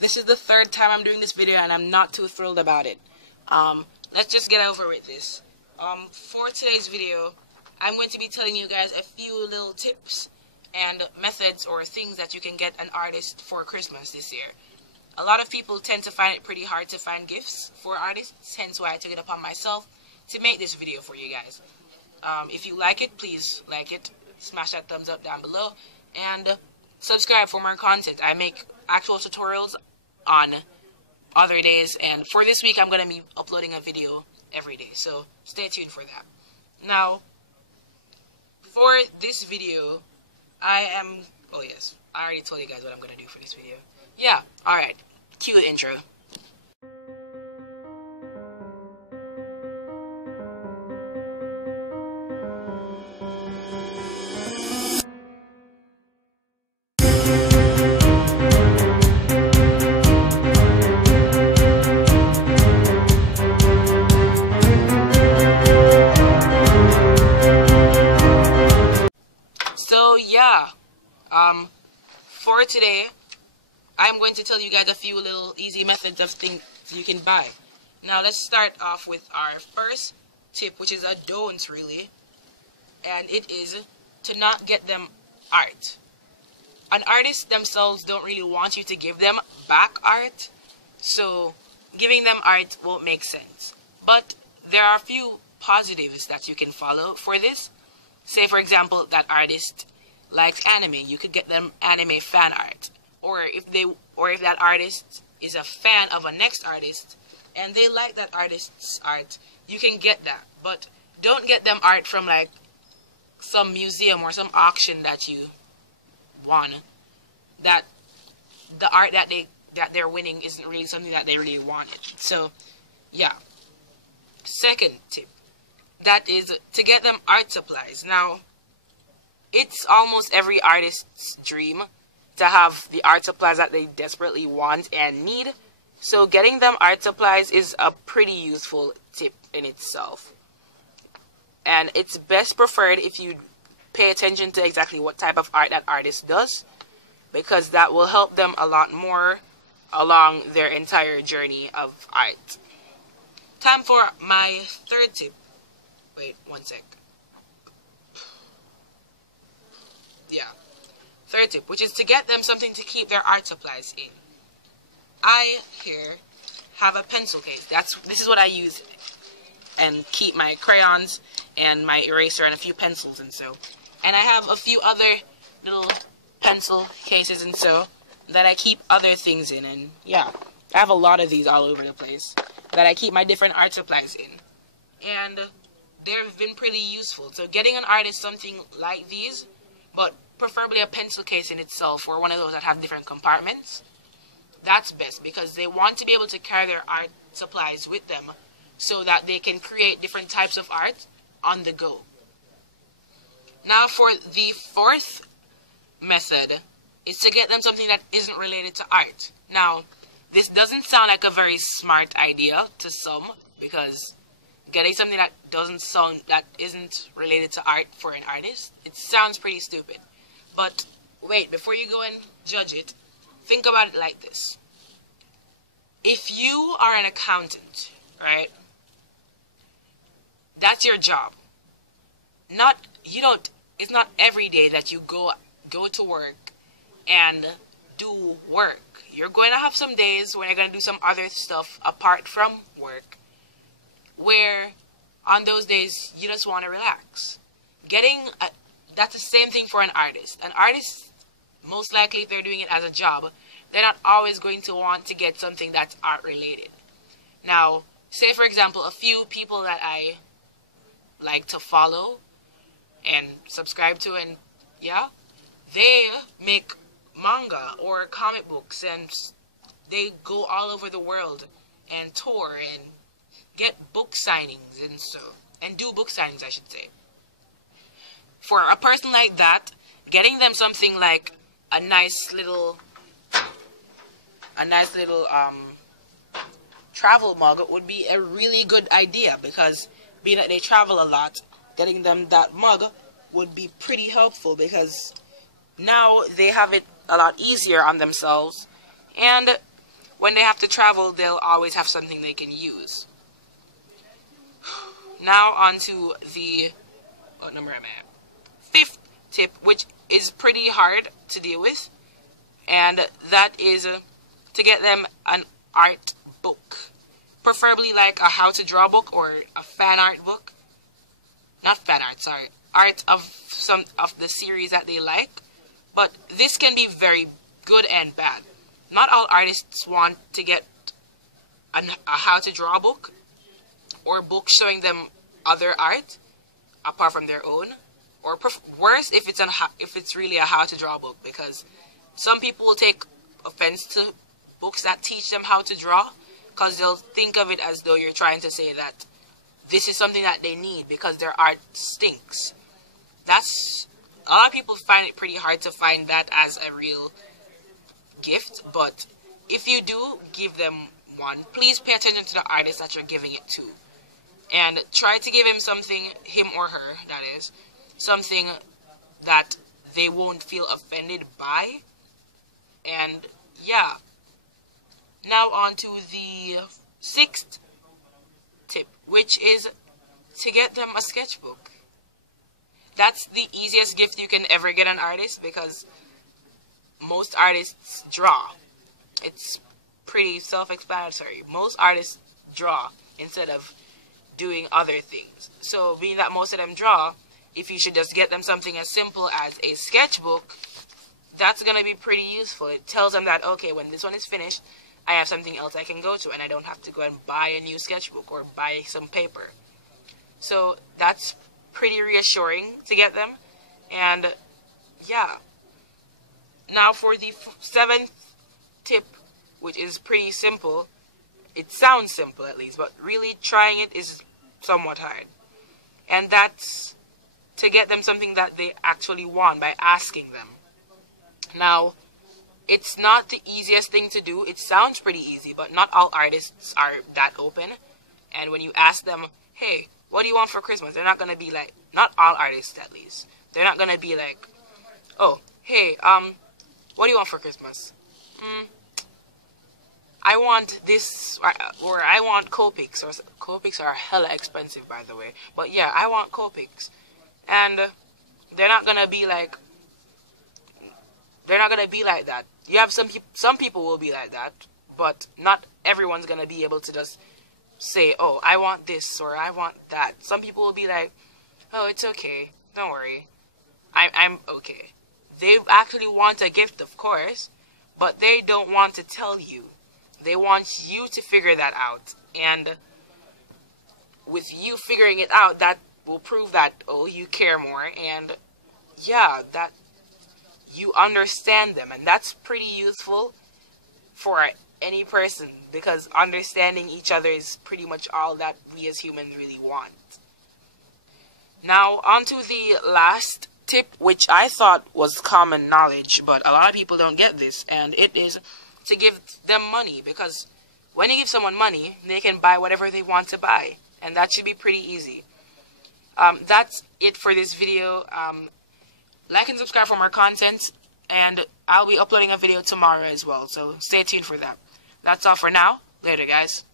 This is the third time I'm doing this video and I'm not too thrilled about it. Let's just get over with this. For today's video, I'm going to be telling you guys a few little tips and methods or things that you can get an artist for Christmas this year. A lot of people tend to find it pretty hard to find gifts for artists, hence why I took it upon myself to make this video for you guys. If you like it, please like it, smash that thumbs up down below, and subscribe for more content. I make actual tutorials on other days, and for this week I'm going to be uploading a video every day, so stay tuned for that. Now, for this video, oh yes, I already told you guys what I'm going to do for this video. Yeah, alright, cue the intro. So yeah, for today, I'm going to tell you guys a few little easy methods of things you can buy. Now let's start off with our first tip, which is a don't really, and it is to not get them art. An artist themselves don't really want you to give them back art, so giving them art won't make sense. But there are a few positives that you can follow for this. Say for example that artist likes anime, you could get them anime fan art. Or if that artist is a fan of a next artist and they like that artist's art, you can get that. But don't get them art from like some museum or some auction that you won, that the art that they're winning isn't really something that they really wanted. So yeah. Second tip, that is to get them art supplies. Now, it's almost every artist's dream to have the art supplies that they desperately want and need. So getting them art supplies is a pretty useful tip in itself. And it's best preferred if you pay attention to exactly what type of art that artist does, because that will help them a lot more along their entire journey of art. Time for my third tip. Wait, one sec. Yeah. Third tip, which is to get them something to keep their art supplies in. I here have a pencil case. This is what I use and keep my crayons and my eraser and a few pencils and so. And I have a few other little pencil cases and so that I keep other things in. And yeah, I have a lot of these all over the place that I keep my different art supplies in. And they've been pretty useful. So getting an artist something like these, but preferably a pencil case in itself, or one of those that have different compartments, that's best, because they want to be able to carry their art supplies with them so that they can create different types of art on the go. Now for the fourth method is to get them something that isn't related to art. Now, this doesn't sound like a very smart idea to some, because getting something that isn't related to art for an artist, it sounds pretty stupid. But wait, before you go and judge it, think about it like this. If you are an accountant, right? That's your job. It's not every day that you go to work and do work. You're going to have some days when you're going to do some other stuff apart from work, where on those days you just want to relax. That's the same thing for an artist. An artist, most likely if they're doing it as a job, they're not always going to want to get something that's art related. Now, say for example, a few people that I like to follow and subscribe to, and yeah, they make manga or comic books, and they go all over the world and tour and get book signings and do book signings, I should say. For a person like that, getting them something like a nice little travel mug would be a really good idea, because being that they travel a lot, getting them that mug would be pretty helpful, because now they have it a lot easier on themselves, and when they have to travel, they'll always have something they can use. Now on to the, what number am I at? 5th tip, which is pretty hard to deal with, and that is to get them an art book. Preferably like a how to draw book or a fan art book. Not fan art, sorry. Art of some of the series that they like. But this can be very good and bad. Not all artists want to get a how to draw book or book showing them other art apart from their own. Or worse, if it's really a how to draw book, because some people will take offense to books that teach them how to draw, because they'll think of it as though you're trying to say that this is something that they need because their art stinks. A lot of people find it pretty hard to find that as a real gift, but if you do give them one, please pay attention to the artist that you're giving it to. And try to give him something, him or her, that is, something that they won't feel offended by. And yeah. Now on to the 6th tip, which is to get them a sketchbook. That's the easiest gift you can ever get an artist, because most artists draw. It's pretty self-explanatory. Most artists draw instead of doing other things. So being that most of them draw, if you should just get them something as simple as a sketchbook, that's going to be pretty useful. It tells them that, okay, when this one is finished, I have something else I can go to, and I don't have to go and buy a new sketchbook or buy some paper. So that's pretty reassuring to get them. And yeah. Now for the 7th tip, which is pretty simple. It sounds simple at least, but really trying it is somewhat hard. And that's to get them something that they actually want by asking them. Now, it's not the easiest thing to do. It sounds pretty easy, but not all artists are that open. And when you ask them, hey, what do you want for Christmas? They're not going to be like, not all artists at least. They're not going to be like, oh, hey, what do you want for Christmas? I want this, or I want Copics. Or Copics are hella expensive, by the way. But yeah, I want Copics. And they're not going to be like, that. You have some people will be like that, but not everyone's going to be able to just say, oh, I want this or I want that. Some people will be like, oh, it's okay. Don't worry. I'm okay. They actually want a gift, of course, but they don't want to tell you. They want you to figure that out. And with you figuring it out, that will prove that, oh, you care more. And yeah, that you understand them, and that's pretty useful for any person, because understanding each other is pretty much all that we as humans really want. Now, on to the last tip, which I thought was common knowledge, but a lot of people don't get this, and it is to give them money, because when you give someone money, they can buy whatever they want to buy, and that should be pretty easy. That's it for this video. Like and subscribe for more content, and I'll be uploading a video tomorrow as well, so stay tuned for that. That's all for now. Later, guys.